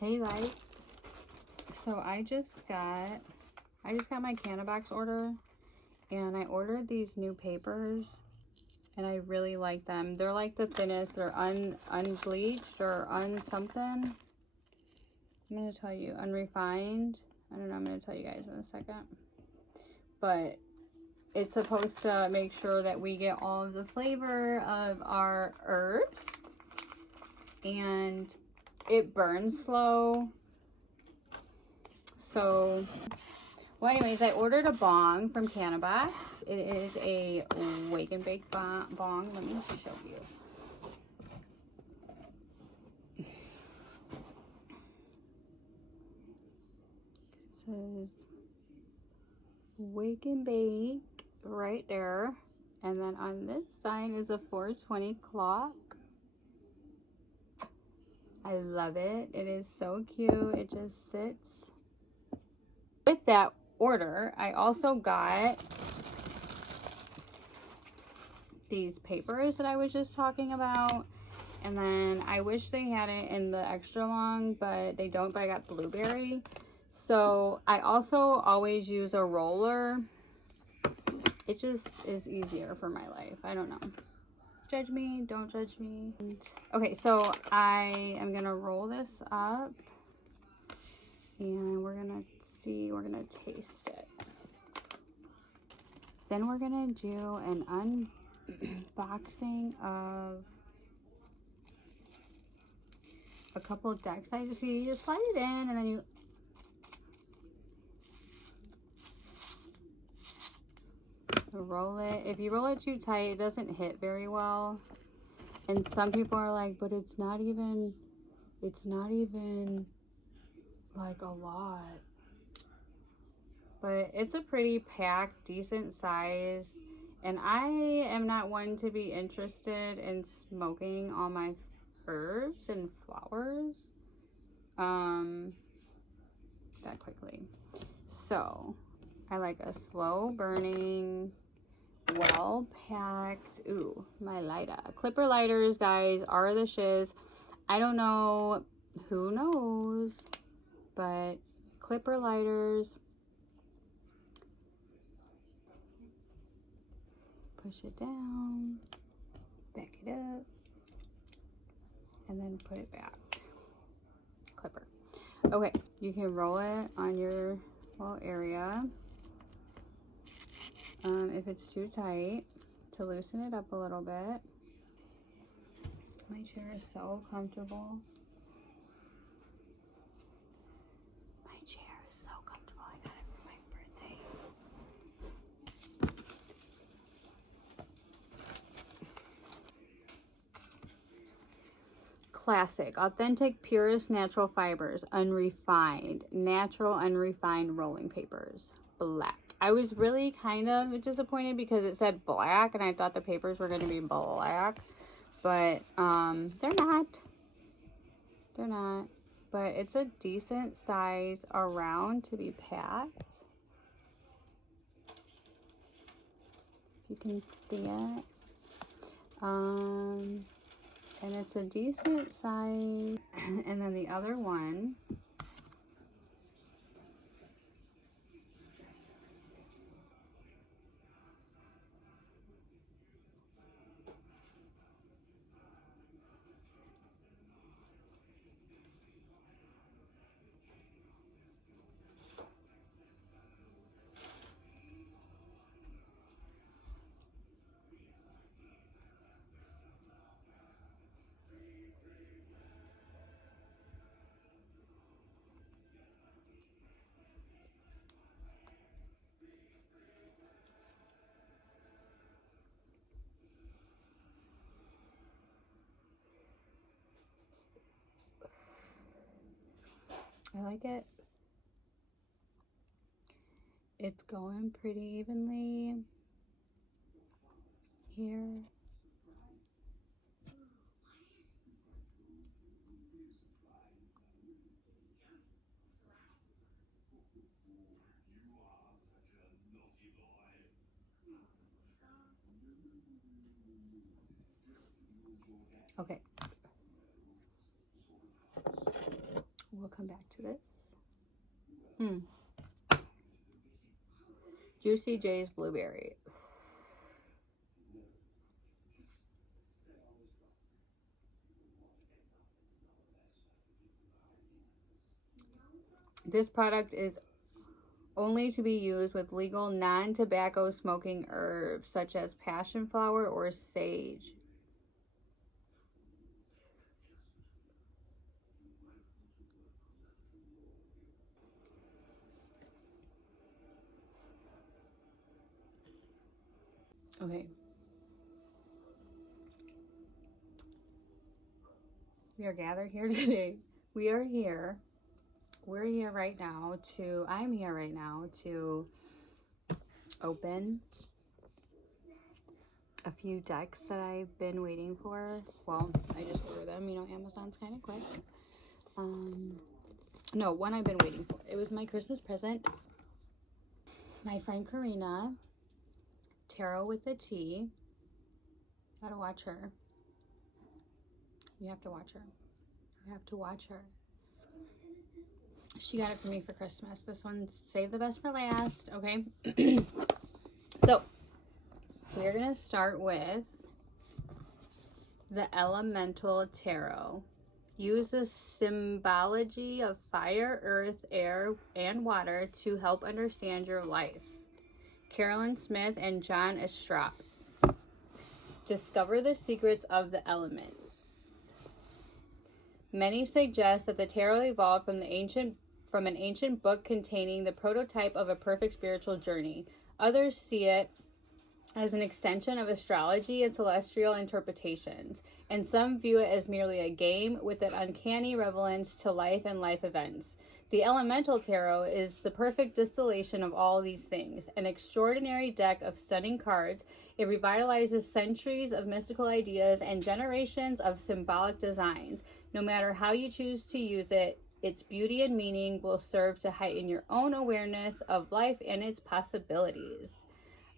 Hey guys, so I just got my Cannabox order, and I ordered these new papers, and I really like them. They're like the thinnest. They're unbleached or something. I'm gonna tell you, unrefined. I don't know. I'm gonna tell you guys in a second, but it's supposed to make sure that we get all of the flavor of our herbs, and it burns slow. So, well, anyways, I ordered a bong from Cannabox. It is a wake and bake bong. Let me show you. It says wake and bake right there. And then on this side is a 420 clock. I love it. It is so cute. It just sits. With that order, I also got these papers that I was just talking about, and then I wish they had it in the extra long, but they don't. But I got blueberry, so I also always use a roller. It just is easier for my life. I don't know, judge me, don't judge me. Okay, so I am gonna roll this up, and we're gonna taste it. Then we're gonna do an unboxing of a couple of decks. You just slide it in, and then you roll it. If you roll it too tight, it doesn't hit very well. And some people are like, but it's not even like a lot. But it's a pretty packed, decent size. And I am not one to be interested in smoking all my herbs and flowers that quickly. So I like a slow burning, well packed. Ooh, my lighter. Clipper lighters, guys, are the shiz. I don't know, who knows, but clipper lighters. Push it down, back it up, and then put it back. Clipper. Okay, you can roll it on your little area. If it's too tight, to loosen it up a little bit. My chair is so comfortable. My chair is so comfortable. I got it for my birthday. Classic, authentic, purest natural fibers, unrefined, natural, unrefined rolling papers, black. I was really kind of disappointed because it said black, and I thought the papers were going to be black, but they're not. They're not. But it's a decent size around to be packed. If you can see it. And it's a decent size. And then the other one, I like it. It's going pretty evenly here. Okay. We'll come back to this. Juicy J's Blueberry. This product is only to be used with legal non-tobacco smoking herbs such as passion flower or sage. Okay. We are gathered here today. We're here right now I'm here right now to open a few decks that I've been waiting for. Well, I just ordered them, you know, Amazon's kind of quick. No, one I've been waiting for. It was my Christmas present. My friend Karina, Tarot with a T. Gotta watch her. You have to watch her. You have to watch her. She got it for me for Christmas. This one's save the best for last, okay? So, we're going to start with the Elemental Tarot. Use the symbology of fire, earth, air, and water to help understand your life. Carolyn Smith and John Estrop. Discover the secrets of the elements. Many suggest that the tarot evolved from an ancient book containing the prototype of a perfect spiritual journey. Others see it as an extension of astrology and celestial interpretations, and some view it as merely a game with an uncanny relevance to life and life events. The Elemental Tarot is the perfect distillation of all these things. An extraordinary deck of stunning cards, it revitalizes centuries of mystical ideas and generations of symbolic designs. No matter how you choose to use it, its beauty and meaning will serve to heighten your own awareness of life and its possibilities.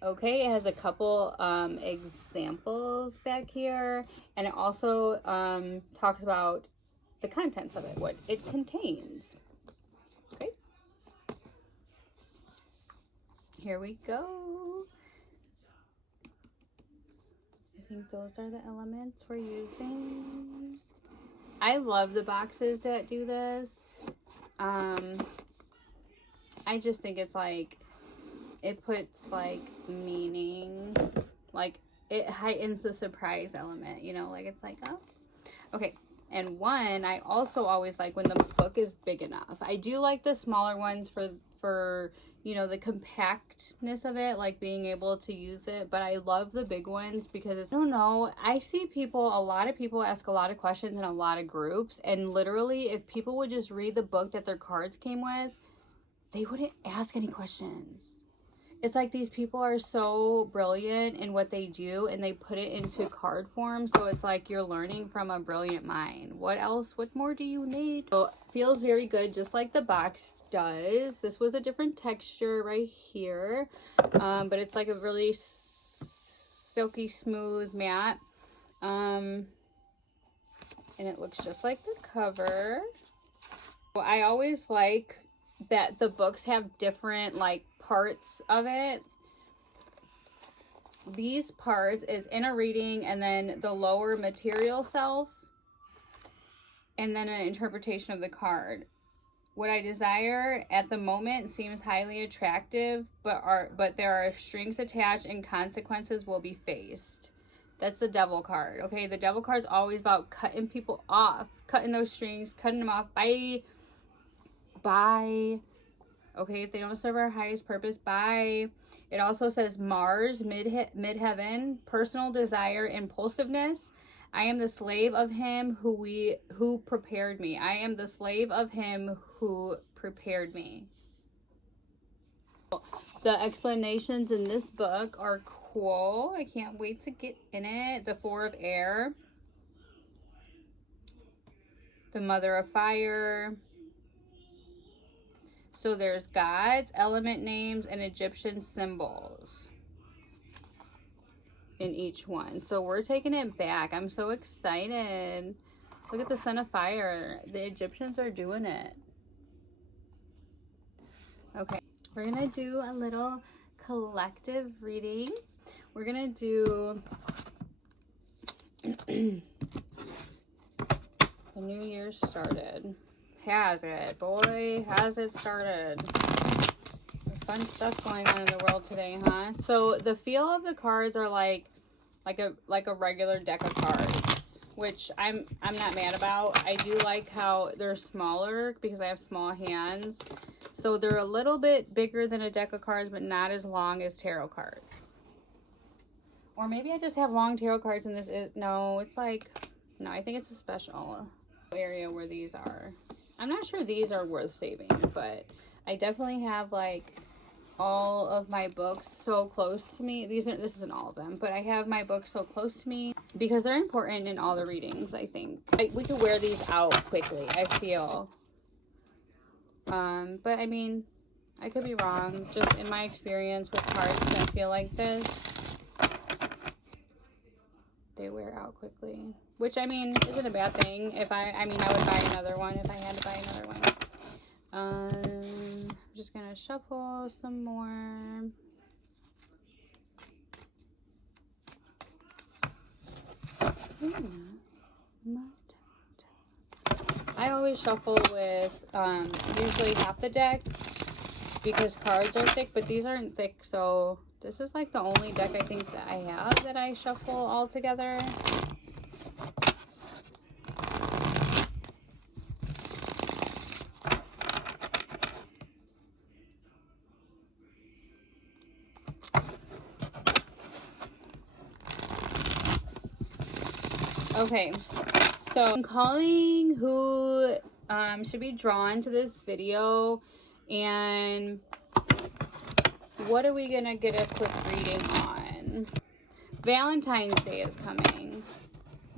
Okay, it has a couple examples back here, and it also talks about the contents of it, what it contains. Okay, here we go. I think those are the elements we're using. I love the boxes that do this. I just think it's like, it puts like meaning, like it heightens the surprise element, you know, like it's like, oh, okay. And one, I also always like when the book is big enough. I do like the smaller ones for you know, the compactness of it, like being able to use it. But I love the big ones because it's, I don't know, I see people, a lot of people ask a lot of questions in a lot of groups. And literally, if people would just read the book that their cards came with, they wouldn't ask any questions. It's like these people are so brilliant in what they do and they put it into card form. So it's like you're learning from a brilliant mind. What else? What more do you need? So it feels very good, just like the box does. This was a different texture right here. But it's like a really silky smooth matte. And it looks just like the cover. Well, I always like that the books have different like parts of it. These parts is inner reading, and then the lower material self, and then an interpretation of the card. What I desire at the moment seems highly attractive, but there are strings attached and consequences will be faced. That's the Devil card. Okay, the Devil card is always about cutting people off, cutting those strings, cutting them off. Bye. Okay, if they don't serve our highest purpose, bye. It also says Mars, midheaven, personal desire, impulsiveness. I am the slave of him who prepared me. I am the slave of him who prepared me. The explanations in this book are cool. I can't wait to get in it. The Four of Air, the Mother of Fire. So there's gods, element names, and Egyptian symbols in each one. So we're taking it back. I'm so excited. Look at the Son of Fire. The Egyptians are doing it. We're gonna do a little collective reading. We're gonna do the new year started. Has it? Boy, has it started. Fun stuff going on in the world today, huh? So the feel of the cards are like a regular deck of cards, which I'm not mad about. I do like how they're smaller because I have small hands. So they're a little bit bigger than a deck of cards, but not as long as tarot cards. Or maybe I just have long tarot cards and this is, no, it's like, no, I think it's a special area where these are. I'm not sure these are worth saving, but I definitely have like all of my books so close to me. This isn't all of them, but I have my books so close to me because they're important in all the readings, I think. We could wear these out quickly, I feel. But I mean, I could be wrong. Just in my experience with cards that feel like this, they wear out quickly. Which, I mean, isn't a bad thing. I would buy another one if I had to buy another one. I'm just gonna shuffle some more. I always shuffle with usually half the deck because cards are thick, but these aren't thick, so this is like the only deck I think that I have that I shuffle all together. Okay, so I'm calling who should be drawn to this video, and what are we gonna get a quick reading on? Valentine's Day is coming.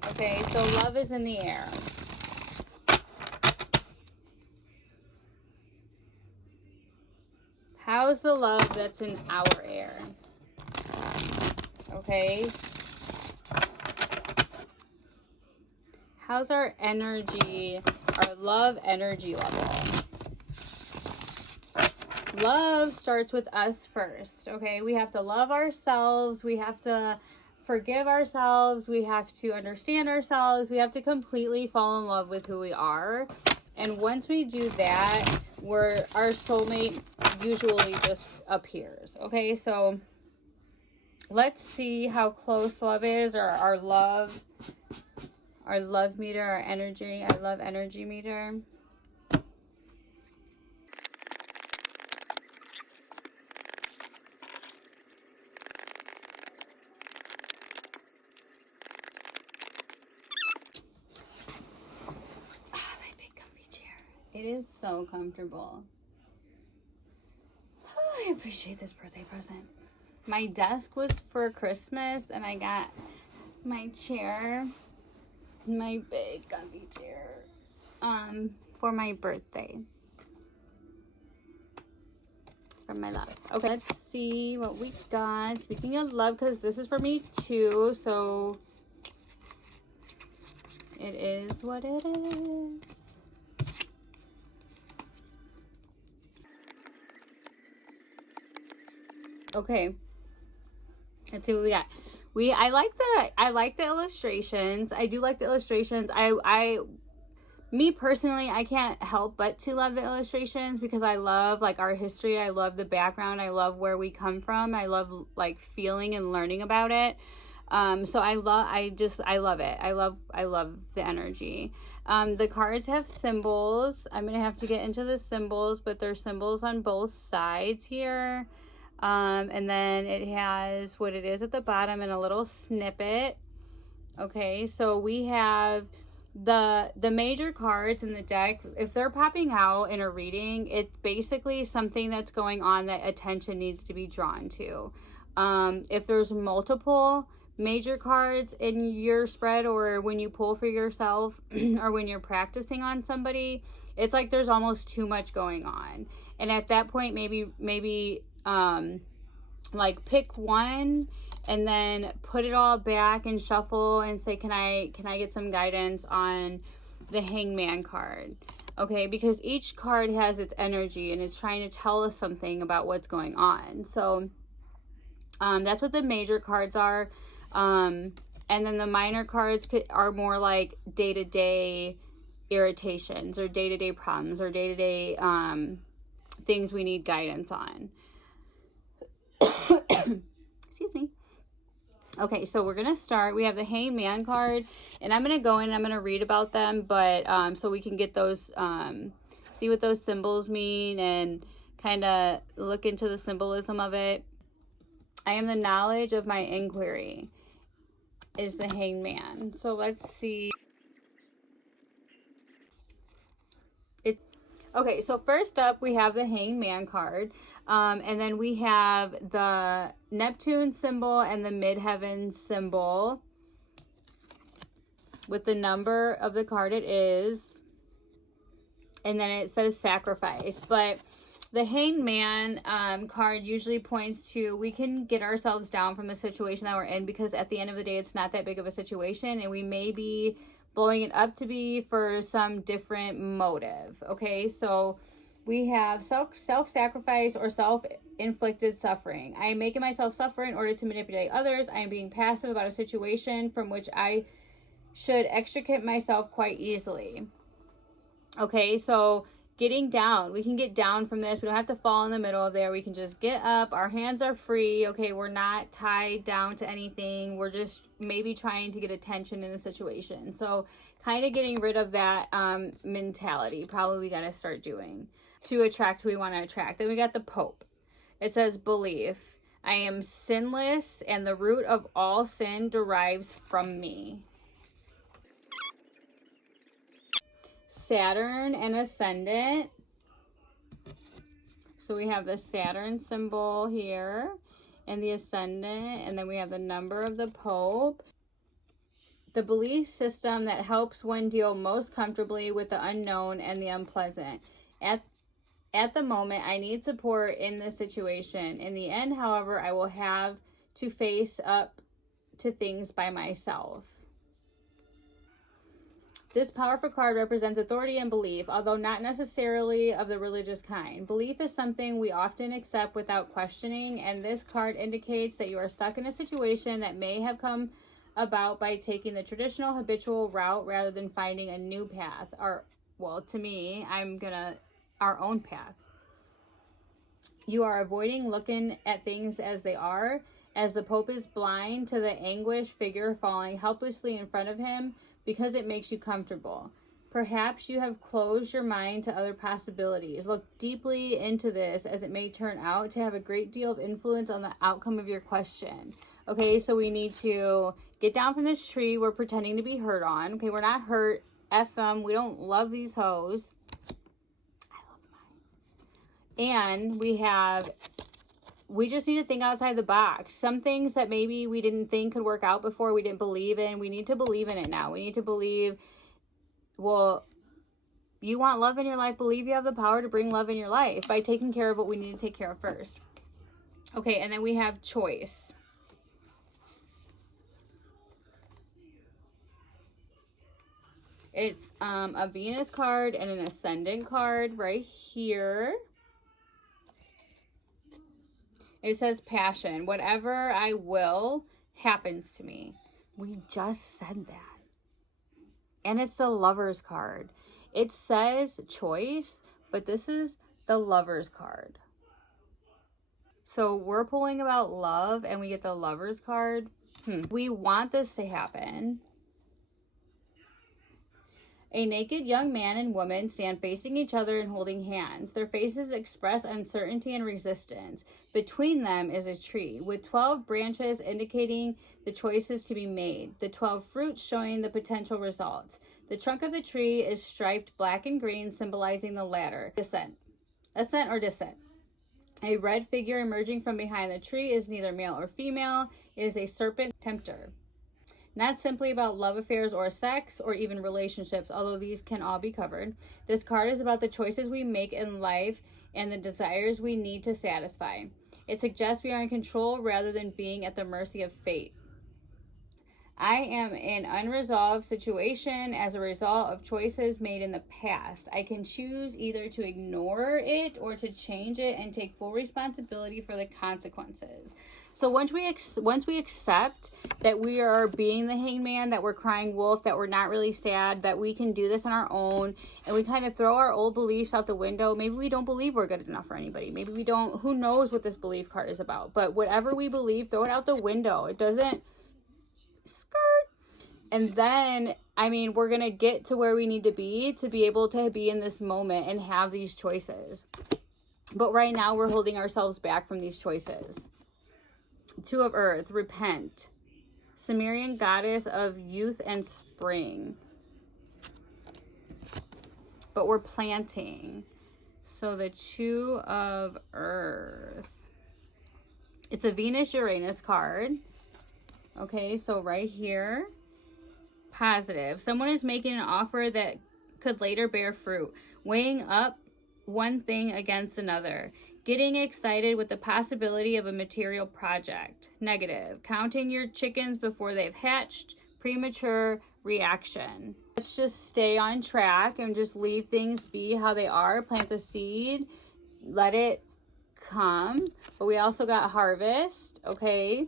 Okay, so love is in the air. How's the love that's in our air? Okay. How's our energy, our love energy level? Love starts with us first, okay? We have to love ourselves. We have to forgive ourselves. We have to understand ourselves. We have to completely fall in love with who we are. And once we do that, our soulmate usually just appears, okay? So let's see how close love is, or our love meter, our energy, our love energy meter. My big comfy chair. It is so comfortable. Oh, I appreciate this birthday present. My desk was for Christmas and I got my chair, my big comfy chair, for my birthday from my love. Okay, let's see what we got. Speaking of love, because this is for me too, so it is what it is. Okay, let's see what we got. I like the illustrations. I do like the illustrations. Me personally, I can't help but to love the illustrations because I love like our history. I love the background. I love where we come from. I love like feeling and learning about it. So I love it. I love the energy. The cards have symbols. I'm gonna have to get into the symbols, but there's symbols on both sides here. And then it has what it is at the bottom and a little snippet. Okay, so we have the major cards in the deck. If they're popping out in a reading, it's basically something that's going on that attention needs to be drawn to. If there's multiple major cards in your spread, or when you pull for yourself or when you're practicing on somebody, it's like there's almost too much going on. And at that point, maybe like pick one and then put it all back and shuffle and say, can I get some guidance on the Hangman card? Okay, because each card has its energy and it's trying to tell us something about what's going on. So that's what the major cards are. And then the minor cards are more like day-to-day irritations or day-to-day problems or day-to-day things we need guidance on. Excuse me. Okay, so we're going to start. We have the Hangman card, and I'm going to go in and I'm going to read about them, but so we can get those, see what those symbols mean and kind of look into the symbolism of it. I am the knowledge of my inquiry is the Hangman. So let's see. Okay, so first up we have the Hangman card, and then we have the Neptune symbol and the midheaven symbol with the number of the card it is, and then it says sacrifice. But the Hangman card usually points to we can get ourselves down from the situation that we're in, because at the end of the day it's not that big of a situation and we may be blowing it up to be for some different motive. Okay, so we have self-sacrifice or self-inflicted suffering. I am making myself suffer in order to manipulate others. I am being passive about a situation from which I should extricate myself quite easily. Okay, so getting down. We can get down from this. We don't have to fall in the middle of there. We can just get up. Our hands are free. Okay, we're not tied down to anything. We're just maybe trying to get attention in a situation. So kind of getting rid of that mentality. Probably we got to start doing to attract who we want to attract. Then we got the Pope. It says belief. I am sinless and the root of all sin derives from me. Saturn and Ascendant. So we have the Saturn symbol here and the Ascendant, and then we have the number of the Pope. The belief system that helps one deal most comfortably with the unknown and the unpleasant. At the moment, I need support in this situation. In the end, however, I will have to face up to things by myself. This powerful card represents authority and belief, although not necessarily of the religious kind. Belief is something we often accept without questioning, and this card indicates that you are stuck in a situation that may have come about by taking the traditional habitual route rather than finding a new path. To me, our own path. You are avoiding looking at things as they are, as the Pope is blind to the anguished figure falling helplessly in front of him, because it makes you comfortable. Perhaps you have closed your mind to other possibilities. Look deeply into this, as it may turn out to have a great deal of influence on the outcome of your question. Okay, so we need to get down from this tree we're pretending to be hurt on. Okay, we're not hurt. F them. We don't love these hoes. I love mine. And we just need to think outside the box. Some things that maybe we didn't think could work out before, we didn't believe in. We need to believe in it now. We need to believe, well, you want love in your life, believe you have the power to bring love in your life by taking care of what we need to take care of first. Okay, and then we have choice. It's a Venus card and an Ascendant card right here. It says passion. Whatever I will happens to me. We just said that. And it's the Lover's card. It says choice, but this is the Lover's card. So we're pulling about love and we get the Lover's card. We want this to happen. A naked young man and woman stand facing each other and holding hands. Their faces express uncertainty and resistance. Between them is a tree with 12 branches indicating the choices to be made, the 12 fruits showing the potential results. The trunk of the tree is striped black and green, symbolizing the latter, ascent or descent. A red figure emerging from behind the tree is neither male or female. It is a serpent tempter. Not simply about love affairs or sex or even relationships, although these can all be covered. This card is about the choices we make in life and the desires we need to satisfy. It suggests we are in control rather than being at the mercy of fate. I am in unresolved situation as a result of choices made in the past. I can choose either to ignore it or to change it and take full responsibility for the consequences. So once we accept that we are being the hangman, that we're crying wolf, that we're not really sad, that we can do this on our own, and we kind of throw our old beliefs out the window. Maybe we don't believe we're good enough for anybody. Maybe we don't. Who knows what this belief card is about? But whatever we believe, throw it out the window. It doesn't skirt. And then, I mean, we're going to get to where we need to be able to be in this moment and have these choices. But right now, we're holding ourselves back from these choices. Two of Earth, repent. Sumerian goddess of youth and spring. But we're planting. So the Two of Earth. It's a Venus-Uranus card. Okay, so right here. Positive. Someone is making an offer that could later bear fruit. Weighing up one thing against another. Getting excited with the possibility of a material project. Negative. Counting your chickens before they've hatched. Premature reaction. Let's just stay on track and just leave things be how they are. Plant the seed. Let it come. But we also got harvest. Okay.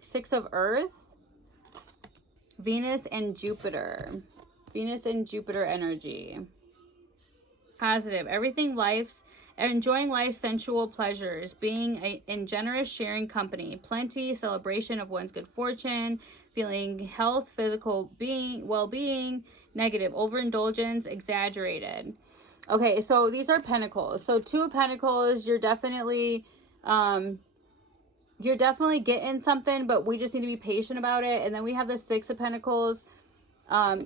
Six of Earth. Venus and Jupiter. Venus and Jupiter energy. Positive. Enjoying life's sensual pleasures, being in generous sharing company, plenty, celebration of one's good fortune, feeling health, physical well-being. Negative, overindulgence, exaggerated. Okay, so these are pentacles. So Two of Pentacles, you're definitely getting something, but we just need to be patient about it. And then we have the Six of Pentacles.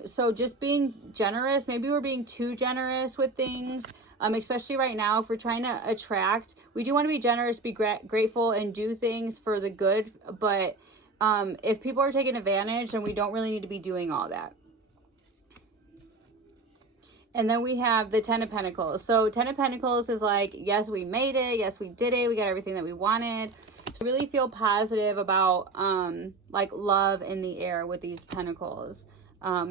So just being generous. Maybe we're being too generous with things. Especially right now, if we're trying to attract, we do want to be generous, be grateful, and do things for the good. But if people are taking advantage, then we don't really need to be doing all that. And then we have the Ten of Pentacles. So Ten of Pentacles is like, yes, we made it. Yes, we did it. We got everything that we wanted. So really feel positive about like love in the air with these pentacles.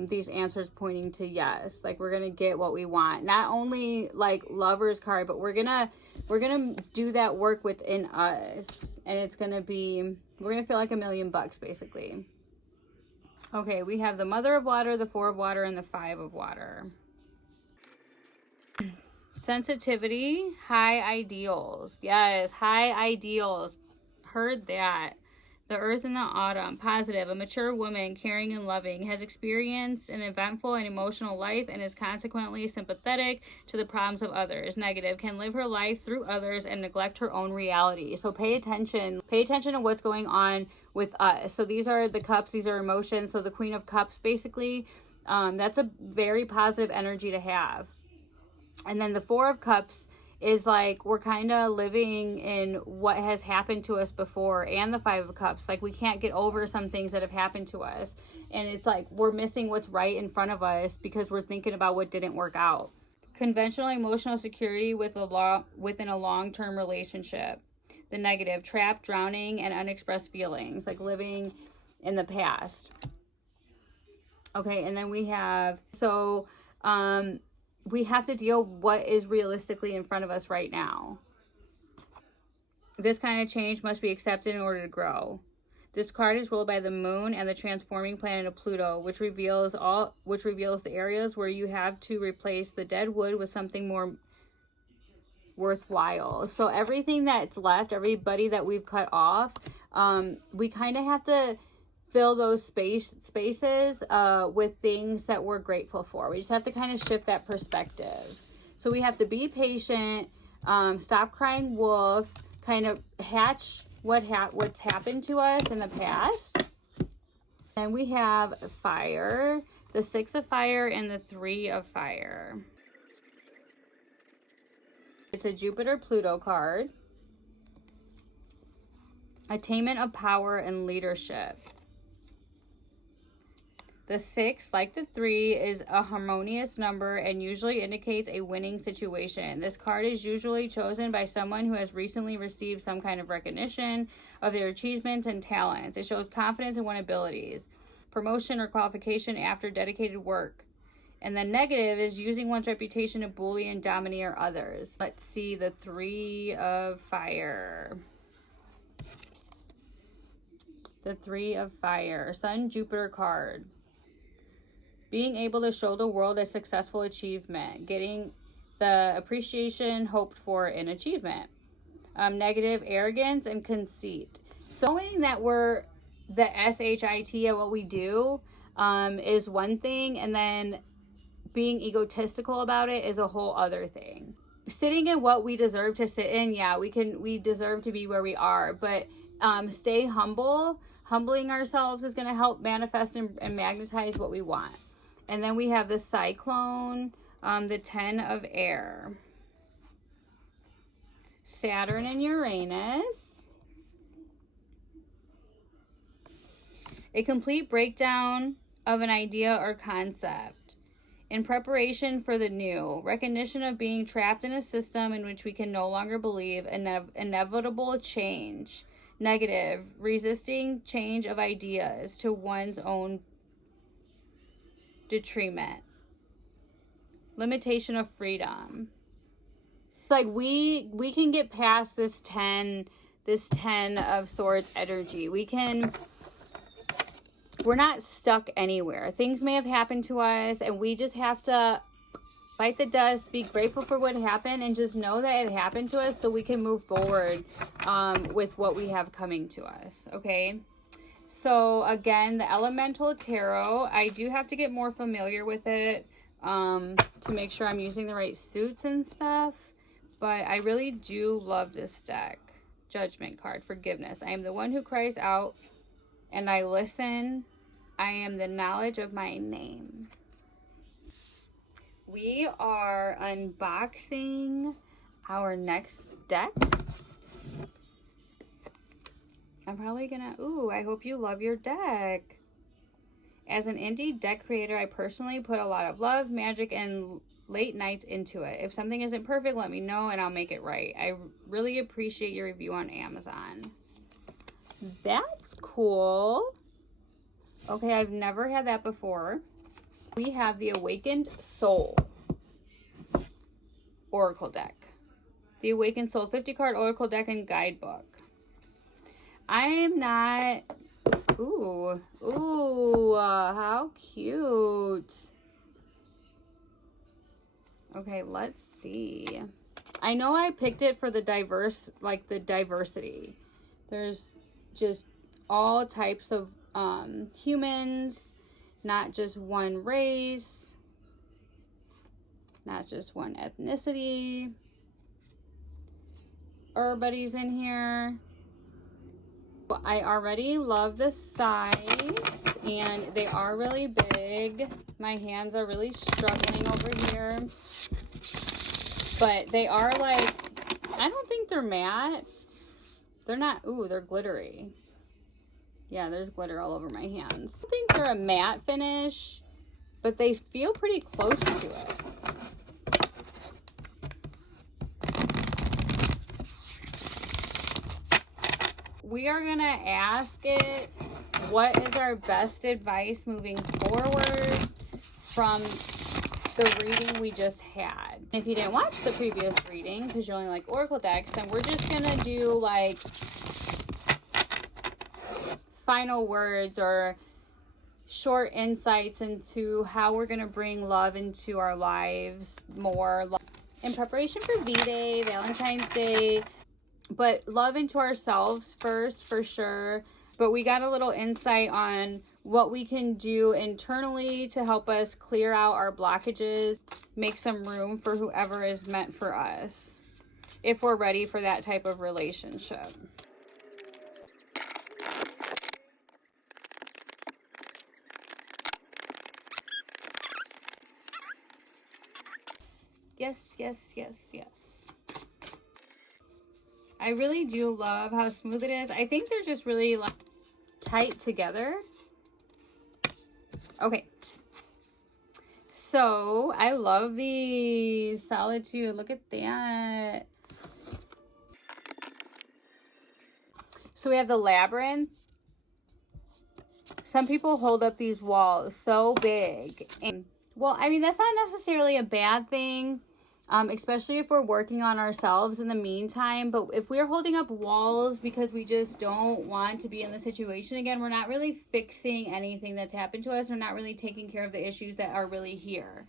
These answers pointing to yes, like we're gonna get what we want. Not only like Lover's card, but we're gonna do that work within us, and it's gonna be, we're gonna feel like $1,000,000 basically. Okay, we have the Mother of Water, the Four of Water, and the Five of Water. Sensitivity, high ideals. Yes, high ideals. Heard that. The Earth in the Autumn. Positive. A mature woman, caring and loving, has experienced an eventful and emotional life and is consequently sympathetic to the problems of others. Negative. Can live her life through others and neglect her own reality. So pay attention. Pay attention to what's going on with us. So these are the cups. These are emotions. So the Queen of Cups, basically, that's a very positive energy to have. And then the Four of Cups is like we're kind of living in what has happened to us before, and the Five of Cups, like we can't get over some things that have happened to us, and it's like we're missing what's right in front of us because we're thinking about what didn't work out. Conventional emotional security within a long-term relationship. The Negative, trapped, drowning, and unexpressed feelings, like living in the past. Okay, and then we have we have to deal what is realistically in front of us right now. This kind of change must be accepted in order to grow. This card is ruled by the Moon and the transforming planet of Pluto, which reveals the areas where you have to replace the dead wood with something more worthwhile. So everything that's left, everybody that we've cut off, we kind of have to fill those spaces with things that we're grateful for. We just have to kind of shift that perspective. So we have to be patient, stop crying wolf, kind of hatch what's happened to us in the past. And we have fire, the Six of Fire and the Three of Fire. It's a Jupiter-Pluto card. Attainment of power and leadership. The 6, like the 3, is a harmonious number and usually indicates a winning situation. This card is usually chosen by someone who has recently received some kind of recognition of their achievements and talents. It shows confidence in one's abilities. promotion, or qualification after dedicated work. And then negative is using one's reputation to bully and domineer others. Let's see the 3 of Fire. The 3 of Fire. Sun, Jupiter card. Being able to show the world a successful achievement. Getting the appreciation hoped for in achievement. Negative, arrogance and conceit. Showing that we're the SHIT at what we do is one thing, and then being egotistical about it is a whole other thing. Sitting in what we deserve to sit in, yeah, we deserve to be where we are, but stay humble. Humbling ourselves is going to help manifest and magnetize what we want. And then we have the Cyclone, the 10 of Air. Saturn and Uranus. A complete breakdown of an idea or concept. In preparation for the new. Recognition of being trapped in a system in which we can no longer believe. Inevitable change. Negative. Resisting change of ideas to one's own detriment. Limitation of freedom. Like we can get past this 10 of Swords energy. We're not stuck anywhere. Things may have happened to us, and we just have to bite the dust, be grateful for what happened, and just know that it happened to us so we can move forward with what we have coming to us, okay? So, again, the Elemental Tarot, I do have to get more familiar with it to make sure I'm using the right suits and stuff, but I really do love this deck. Judgment card, forgiveness. I am the one who cries out, and I listen. I am the knowledge of my name. We are unboxing our next deck. I'm probably gonna, ooh, I hope you love your deck. As an indie deck creator, I personally put a lot of love, magic, and late nights into it. If something isn't perfect, let me know and I'll make it right. I really appreciate your review on Amazon. That's cool. Okay, I've never had that before. We have the Awakened Soul Oracle deck. The Awakened Soul 50 card Oracle deck and guidebook. I'm not... Ooh, how cute. Okay, let's see. I know I picked it for the diverse, like the diversity. There's just all types of humans, not just one race, not just one ethnicity. Everybody's in here. I already love the size, and they are really big. My hands are really struggling over here. But they are like, I don't think they're matte. They're not, ooh, they're glittery. Yeah, there's glitter all over my hands. I don't think they're a matte finish, but they feel pretty close to it. We are going to ask it, what is our best advice moving forward from the reading we just had? If you didn't watch the previous reading, because you only like Oracle decks, then we're just going to do like final words or short insights into how we're going to bring love into our lives more in preparation for V.DAY, Valentine's Day. But love into ourselves first, for sure. But we got a little insight on what we can do internally to help us clear out our blockages, make some room for whoever is meant for us, if we're ready for that type of relationship. Yes, yes, yes, yes. I really do love how smooth it is. I think they're just really like tight together. Okay. So, I love the Solitude. Look at that. So, we have the Labyrinth, some people hold up these walls so big. And, well, I mean, that's not necessarily a bad thing, especially if we're working on ourselves in the meantime. But if we're holding up walls because we just don't want to be in the situation again, we're not really fixing anything that's happened to us. We're not really taking care of the issues that are really here.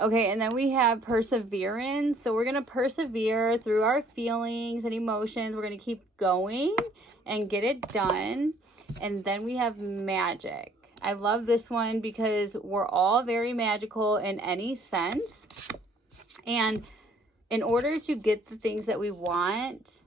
Okay, and then we have perseverance. So we're going to persevere through our feelings and emotions. We're going to keep going and get it done. And then we have magic. I love this one because we're all very magical in any sense. And in order to get the things that we want,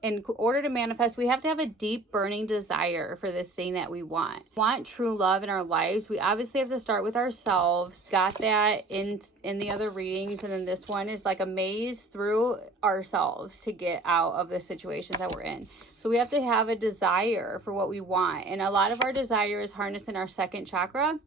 in order to manifest, we have to have a deep burning desire for this thing that we want. True love in our lives. We obviously have to start with ourselves. Got that in the other readings, and then this one is like a maze through ourselves to get out of the situations that we're in. So we have to have a desire for what we want, and a lot of our desire is harnessed in our second chakra.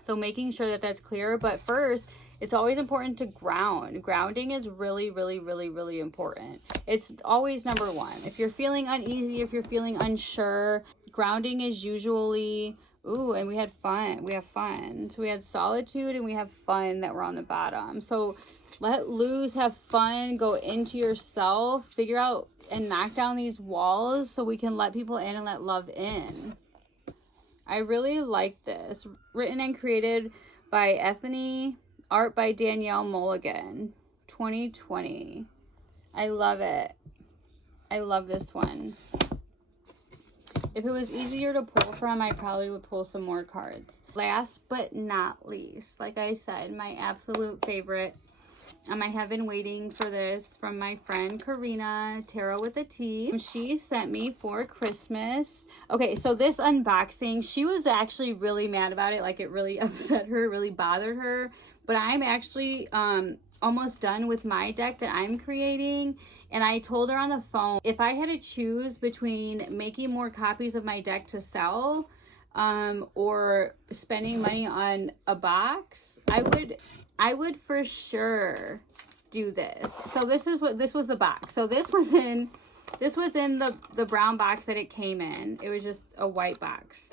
So making sure that that's clear. But first, it's always important to ground. Grounding is really, really, really, really important. It's always number one. If you're feeling uneasy, if you're feeling unsure, grounding is usually, ooh, and we had fun. We have fun. So we had solitude and we have fun that were on the bottom. So let loose, have fun, go into yourself, figure out and knock down these walls so we can let people in and let love in. I really like this. Written and created by Ethany. Art by Danielle Mulligan, 2020. I love it. I love this one. If it was easier to pull from, I probably would pull some more cards. Last but not least, like I said, my absolute favorite. I have been waiting for this from my friend Karina, Tarot with a T. She sent me for Christmas. Okay, so this unboxing, she was actually really mad about it. Like, it really upset her, really bothered her. But I'm actually almost done with my deck that I'm creating. And I told her on the phone, if I had to choose between making more copies of my deck to sell or spending money on a box, I would for sure do this. So this was the box. So this was in the brown box that it came in. It was just a white box.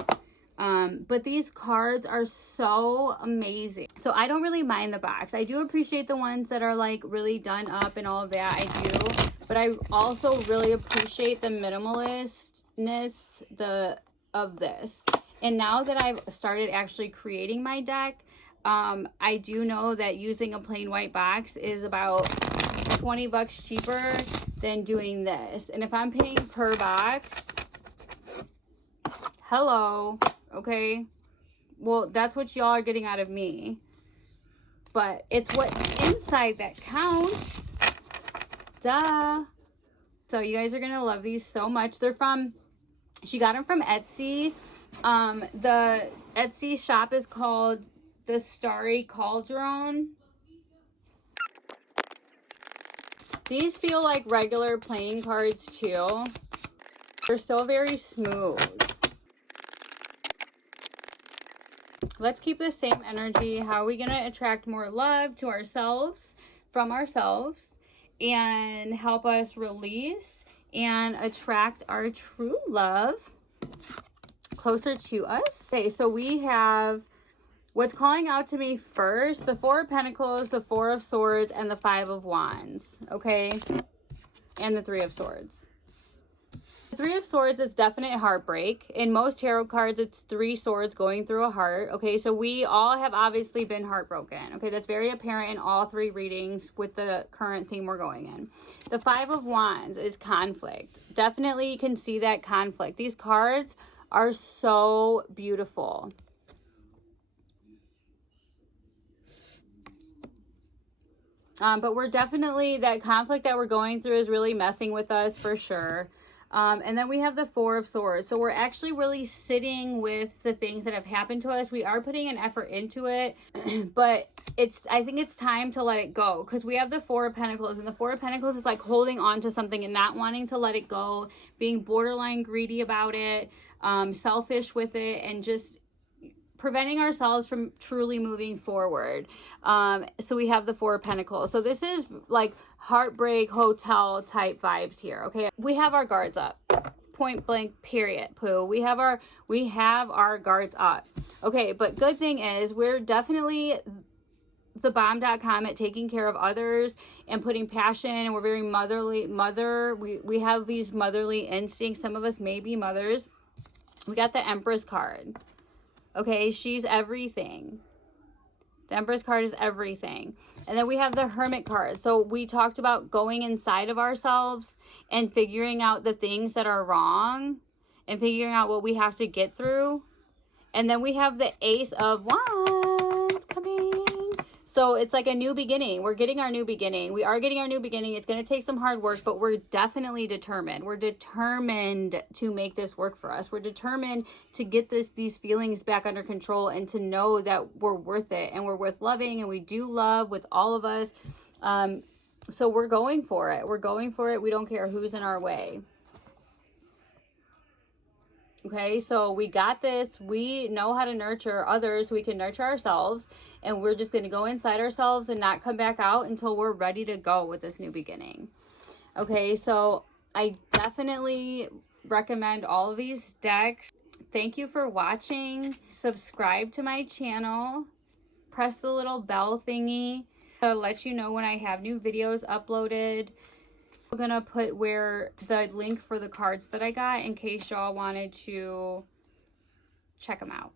But these cards are so amazing. So I don't really mind the box. I do appreciate the ones that are like really done up and all of that. I do. But I also really appreciate the minimalistness of this. And now that I've started actually creating my deck, I do know that using a plain white box is about $20 cheaper than doing this. And if I'm paying per box, hello, okay? Well, that's what y'all are getting out of me. But it's what's inside that counts. Duh. So you guys are going to love these so much. She got them from Etsy. The Etsy shop is called the Starry Cauldron. These feel like regular playing cards too. They're so very smooth. Let's keep the same energy. How are we going to attract more love to ourselves, from ourselves, and help us release and attract our true love closer to us? Okay, so we have what's calling out to me first, the Four of Pentacles, the Four of Swords, and the Five of Wands, okay? And the Three of Swords. The Three of Swords is definite heartbreak. In most tarot cards, it's three swords going through a heart, okay? So we all have obviously been heartbroken, okay? That's very apparent in all three readings with the current theme we're going in. The Five of Wands is conflict. Definitely you can see that conflict. These cards are so beautiful. But we're definitely, that conflict that we're going through is really messing with us for sure. And then we have the Four of Swords. So we're actually really sitting with the things that have happened to us. We are putting an effort into it, but I think it's time to let it go, because we have the Four of Pentacles, and the Four of Pentacles is like holding on to something and not wanting to let it go, being borderline greedy about it, selfish with it, and just preventing ourselves from truly moving forward. So we have the Four of Pentacles. So this is like heartbreak hotel type vibes here, okay? We have our guards up. point blank, period, Pooh. We have our guards up. Okay, but good thing is we're definitely the bomb.com at taking care of others and putting passion, and we're very we have these motherly instincts. Some of us may be mothers. We got the Empress card. Okay, she's everything. The Empress card is everything. And then we have the Hermit card. So we talked about going inside of ourselves and figuring out the things that are wrong and figuring out what we have to get through. And then we have the Ace of Wands coming. So it's like a new beginning. We're getting our new beginning. We are getting our new beginning. It's going to take some hard work, but we're definitely determined. We're determined to make this work for us. We're determined to get these feelings back under control and to know that we're worth it and we're worth loving, and we do love with all of us. So we're going for it. We're going for it. We don't care who's in our way. Okay, so we got this. We know how to nurture others. We can nurture ourselves, and we're just going to go inside ourselves and not come back out until we're ready to go with this new beginning. Okay, so I definitely recommend all of these decks. Thank you for watching. Subscribe to my channel. Press the little bell thingy to let you know when I have new videos uploaded. I'm gonna put the link for the cards that I got in case y'all wanted to check them out.